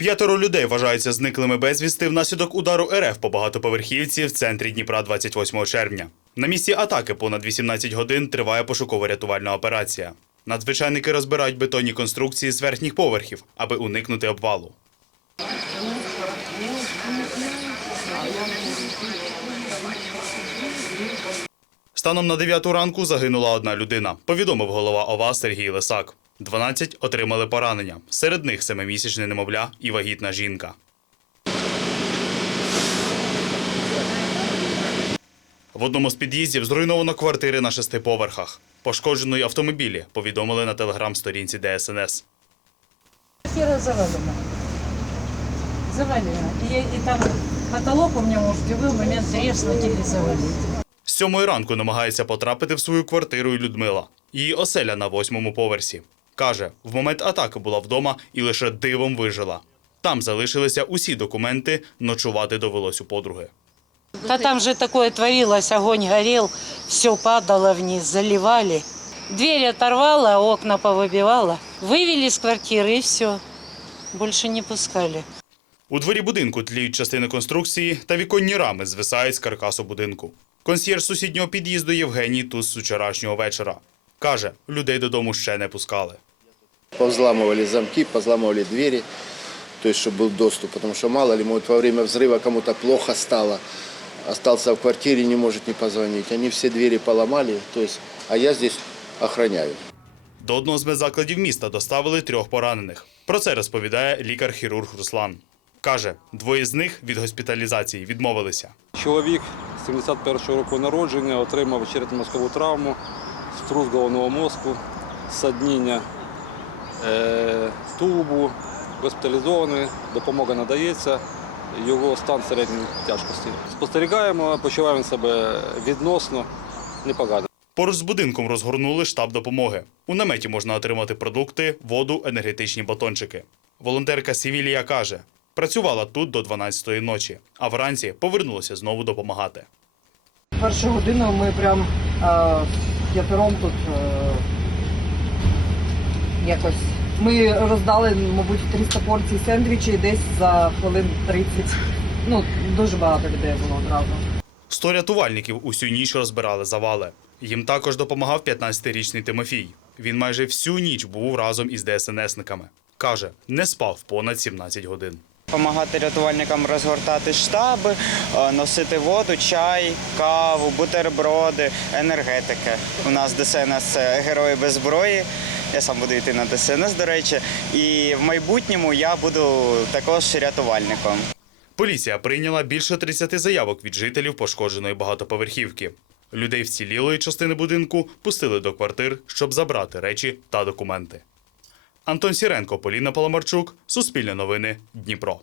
П'ятеро людей вважаються зниклими безвісти внаслідок удару РФ по багатоповерхівці в центрі Дніпра 28 червня. На місці атаки понад 18 годин триває пошуково-рятувальна операція. Надзвичайники розбирають бетонні конструкції з верхніх поверхів, аби уникнути обвалу. Станом на 9 ранку загинула одна людина, повідомив голова ОВА Сергій Лисак. 12 отримали поранення. Серед них семимісячне немовля і вагітна жінка. В одному з під'їздів зруйновано квартири на шести поверхах. Пошкоджено й автомобілі, повідомили на телеграм-сторінці ДСНС. Квартира завалена. Завалена. И, и там потолок у меня может в момент треснуть или завалить. З сьомої ранку намагається потрапити в свою квартиру і Людмила. Її оселя на восьмому поверсі. Каже, в момент атаки була вдома і лише дивом вижила. Там залишилися усі документи, ночувати довелось у подруги. Да там же такое творилось, огонь горел, все падало вниз, заливали. Дверь оторвала, окна повыбивала. Вывели из квартиры и все. Больше не пускали. У дворі будинку тліють частини конструкції та віконні рами звисають з каркасу будинку. Консьєрж сусіднього під'їзду Євгеній тут з вчорашнього вечора. Каже, людей додому ще не пускали. Повзламывали замки, позламывали двери, то есть, чтобы был доступ, потому что мало ли, может, во время взрыва кому-то плохо стало, остался в квартире, не может не позвонить. Они все двери поломали, то есть, а я здесь охраняю. До одного з медзакладів міста доставили трьох поранених. Про це розповідає лікар-хірург Руслан. Каже, двоє з них від госпіталізації відмовилися. Чоловік 71-го року народження отримав черепно-мозкову травму, струс головного мозку, садніння е, тубу, госпіталізований, допомога надається, його стан середньої тяжкості. Спостерігаємо, почуваємо себе відносно непогано. Поруч з будинком розгорнули штаб допомоги. У наметі можна отримати продукти, воду, енергетичні батончики. Волонтерка Сівілія каже, працювала тут до 12-ї ночі, а вранці повернулася знову допомагати. Першу годину ми прям е, п'ятером тут е, якось. Ми роздали, мабуть, 300 порцій сендвічей десь за хвилин 30. Ну, дуже багато людей було одразу. Сто рятувальників усю ніч розбирали завали. Їм також допомагав 15-річний Тимофій. Він майже всю ніч був разом із ДСНСниками. Каже, не спав понад 17 годин. Допомагати рятувальникам розгортати штаби, е, носити воду, чай, каву, бутерброди, енергетики. У нас ДСНС це герої без зброї. Я сам буду йти на ДСНС, до речі. І в майбутньому я буду також рятувальником. Поліція прийняла більше 30 заявок від жителів пошкодженої багатоповерхівки. Людей вцілілої частини будинку пустили до квартир, щоб забрати речі та документи. Антон Сіренко, Поліна Паламарчук, Суспільне новини, Дніпро.